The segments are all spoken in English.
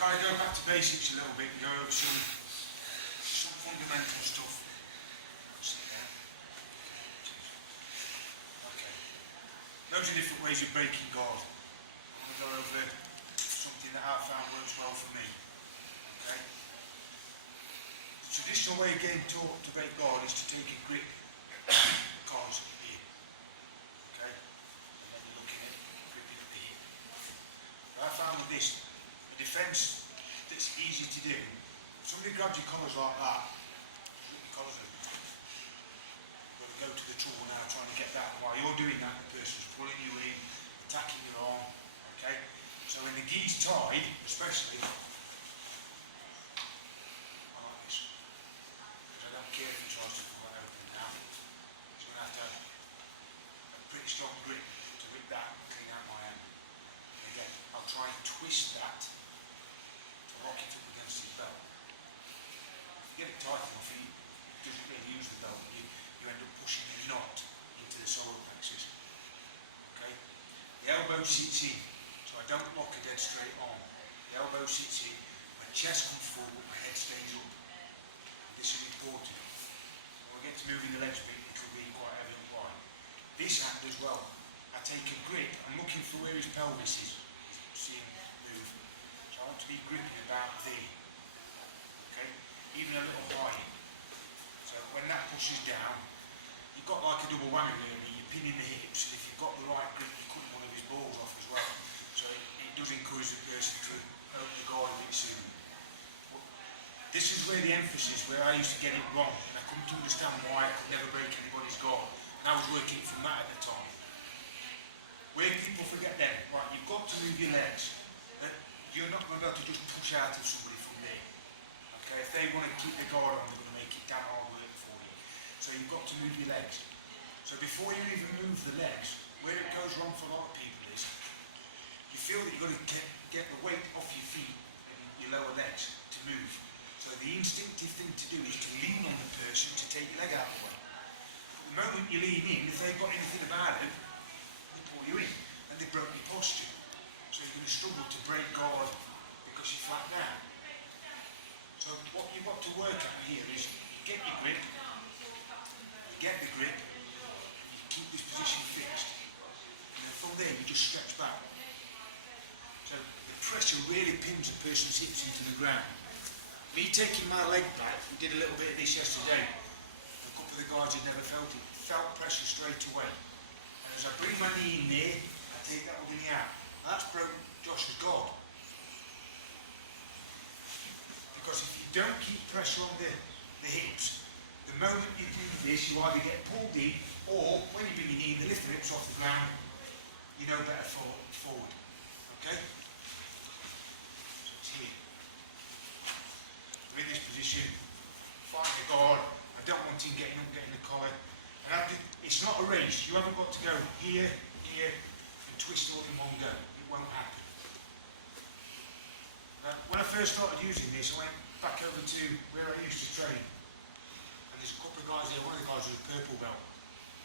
kind of go back to basics a little bit and go over some fundamental stuff. Sit down. Okay. Loads of different ways of breaking guard. I'm going to go over something that I've found works well for me. Okay. The traditional way of getting taught to break guard is to take a grip, cards here. Okay. And then you're looking at gripping at the hip. But I found with this, a defence that's easy to do. If somebody grabs your collars like that, your collars are, you've got to go to the trouble now trying to get that. While you're doing that, the person's pulling you in, attacking your arm. Okay? So when the gi's tied, especially, I like this. Because I don't care if he tries to pull that open now. He's going to have a pretty strong grip to rip that and clean out my hand. And again, I'll try and twist that to lock it up against his belt. If you get it tight enough, he doesn't really use the belt. You end up pushing the knot into the solar plexus. Okay? The elbow sits in, so I don't lock a dead straight arm. The elbow sits in, my chest comes forward, my head stays up. And this is important. When I get to moving the legs a bit, it will be quite evident why. This hand as well. I take a grip, I'm looking for where his pelvis is. See him move. So I want to be gripping about there. Okay? Even a little higher. So when that pushes down, you've got like a double whammy really. You're pinning the hips, and if you've got the right grip, you're cutting one of his balls off as well. So it does encourage the person to open the guard a bit soon. But this is where the emphasis, where I used to get it wrong, and I come to understand why I could never break anybody's guard. And I was working from that at the time. Where people forget then, right, you've got to move your legs. You're not going to be able to just push out of somebody from there. Okay, if they want to keep their guard on, they're going to make it damn hard work for you. So you've got to move your legs. So before you even move the legs, where it goes wrong for a lot of people is, you feel that you've got to get the weight off your feet and your lower legs to move. So the instinctive thing to do is to lean on the person to take your leg out of the way. But the moment you lean in, if they've got anything about it, they pull you in and they broke your posture. So you're going to struggle to break guard because you're flat down. So what you've got to work at here is you get your grip, you get the grip, and you keep this position fixed. And then from there you just stretch back. So the pressure really pins the person's hips into the ground. Me taking my leg back, we did a little bit of this yesterday. A couple of the guys had never felt it. Felt pressure straight away. And as I bring my knee in there, I take that other knee out. That's broken Josh's guard. Because if you don't keep pressure on the hips, the moment you do this, you either get pulled in, or when you bring your knee in, the lift the hips off the ground, you know better forward. Okay? So it's here. We're in this position, fighting the guard. I don't want him getting up, getting the collar. And it's not a race. You haven't got to go here, here, and twist all in one go. It won't happen. When I first started using this, I went back over to where I used to train. And there's a couple of guys there, one of the guys was a purple belt.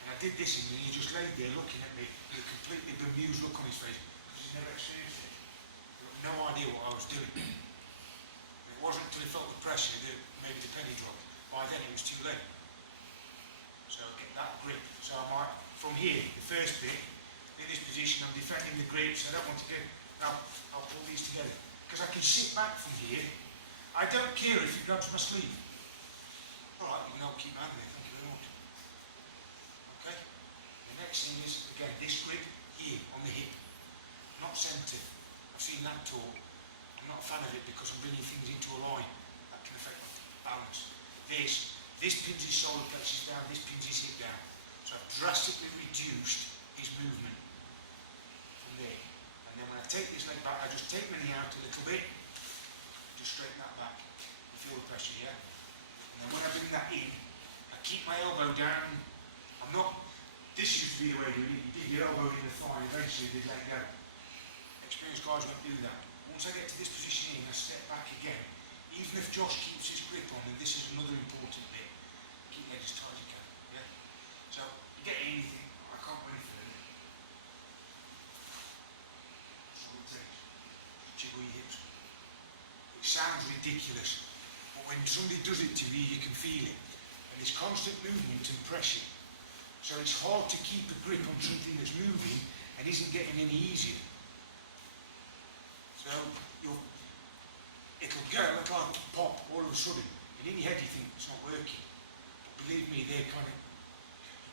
And I did this and he just laid there looking at me with a completely bemused look on his face. Because he's never experienced it. He had no idea what I was doing. It wasn't until he felt the pressure that maybe the penny dropped. By then it was too late. So get that grip. So I might, from here, the first bit, in this position, I'm defending the grips. I don't want to get, now I'll pull these together. Because I can sit back from here. I don't care if he grabs my sleeve. Alright, you can all keep my hand there, thank you very much. Okay? The next thing is, again, this grip here on the hip. Not centred. I've seen that taught. I'm not a fan of it because I'm bringing things into a line. That can affect my balance. This pins his solar plexus down, this pins his hip down. So I've drastically reduced his movement from there. And then when I take this leg back, I just take my knee out a little bit, just straighten that back. You feel the pressure, yeah? And then when I bring that in, I keep my elbow down. This used to be the way you do it. You dig your elbow in the thigh and eventually they'd let go. Experienced guys won't do that. Once I get to this position in, I step back again. Even if Josh keeps his grip on, and this is another important bit, keep your legs as tight as you can, yeah? So, you get anything, I can't go any further. So it takes. Jiggle your hips. ridiculous. But when somebody does it to you, you can feel it. And there's constant movement and pressure. So it's hard to keep a grip on something that's moving and isn't getting any easier. So it'll go, it'll like pop all of a sudden. And in your head you think it's not working. But believe me, they're kind of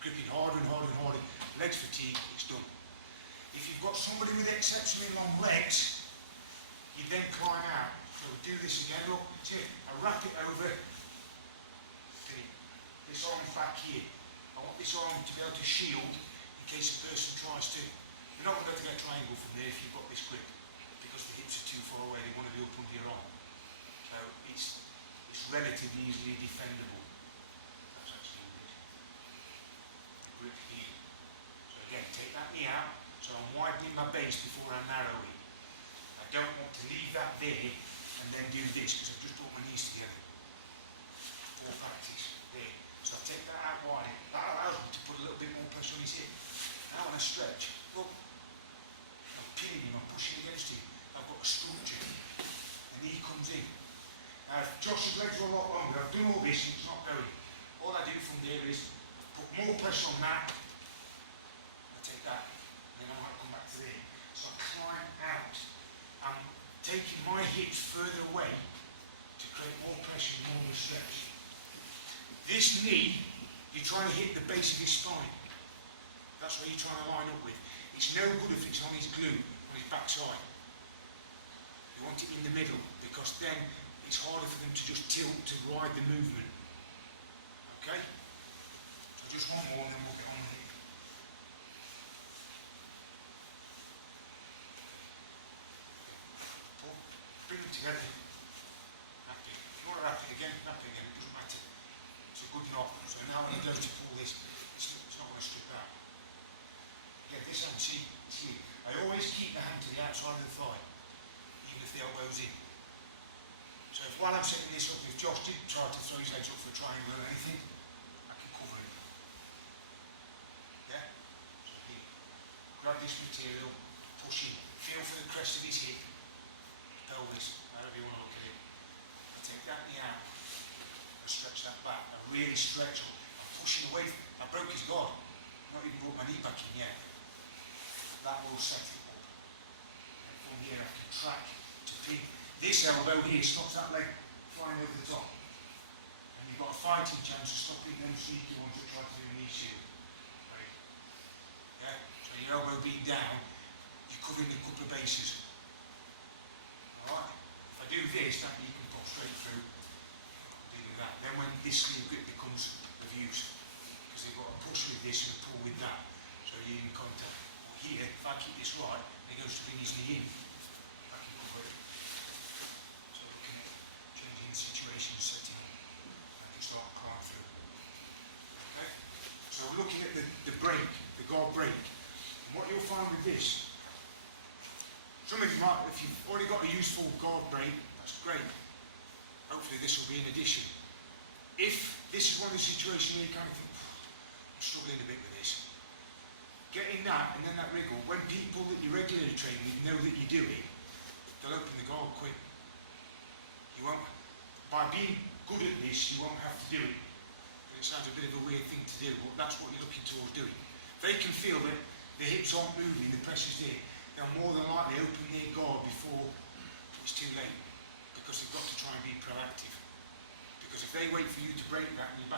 gripping harder and harder and harder. Legs fatigue, it's done. If you've got somebody with exceptionally long legs, you then climb out. So we'll do this again. Look, see it. I wrap it over. See, this arm's back here. I want this arm to be able to shield in case a person tries to. You're not going to be able to get a triangle from there if you've got this grip, because the hips are too far away. They want to be up under your arm. So it's relatively easily defendable. That's actually good. Grip here. So again, take that knee out. So I'm widening my base before I narrow it. I don't want to leave that there and then do this, because I've just brought my knees together. For practice. There. So I take that out wide. That allows me to put a little bit more pressure on his hip. Now when I stretch, look, I'm pinning him, I'm pushing against him. I've got a structure. And he comes in. Now if Josh's legs are a lot longer, I've done all this and it's not going. All I do from there is put more pressure on that. I take that. And then I might come back to there. So I climb out. I'm taking my hips further away to create more pressure and more of a stretch. This knee, you're trying to hit the base of his spine. That's what you're trying to line up with. It's no good if it's on his glute, on his backside. You want it in the middle, because then it's harder for them to just tilt to ride the movement. Okay? So just one more and then we'll get on with it. Bring them together. Rapid. If you want to rapid again, it doesn't matter. It's a good knot. So now when I go to pull this, it's not going to strip out. Again, this hand, see, it's here. I always keep the hand to the outside of the thigh, even if the elbow's in. So if while I'm setting this up, if Josh did try to throw his legs up for a triangle or anything, I can cover it. Yeah? So here. Grab this material, push in. Feel for the crest of his hip. Pelvis, however you want to look at it. I take that knee out, I stretch that back, I really stretch, I'm pushing away, I broke his guard, I've not even brought my knee back in yet. That will set it up. And from here I can track to pin. This elbow here stops that leg flying over the top. And you've got a fighting chance of stopping them sneaky ones that try to do a knee shield. Right? Yeah? So your elbow being down, you're covering a couple of bases. Alright, if I do this, that you can pop straight through. Deal with that. Then when this sleeve grip becomes of use, because they've got a push with this and a pull with that, so you're in contact. But here, if I keep this right, it goes to bring his knee in. I can cover it. So we can change in situation, setting, and can start to climb through. Okay? So we're looking at the break, the guard break. And what you'll find with this, some of you might, if you've already got a useful guard break, that's great. Hopefully this will be an addition. If this is one of the situations where you kind of think, I'm struggling a bit with this, getting that and then that wriggle, when people that you regularly train with know that you do it, they'll open the guard quick. You won't, by being good at this, you won't have to do it. But it sounds a bit of a weird thing to do, but that's what you're looking towards doing. If they can feel that the hips aren't moving, the pressure's there, they'll more than likely open their guard before it's too late, because they've got to try and be proactive. Because if they wait for you to break that and you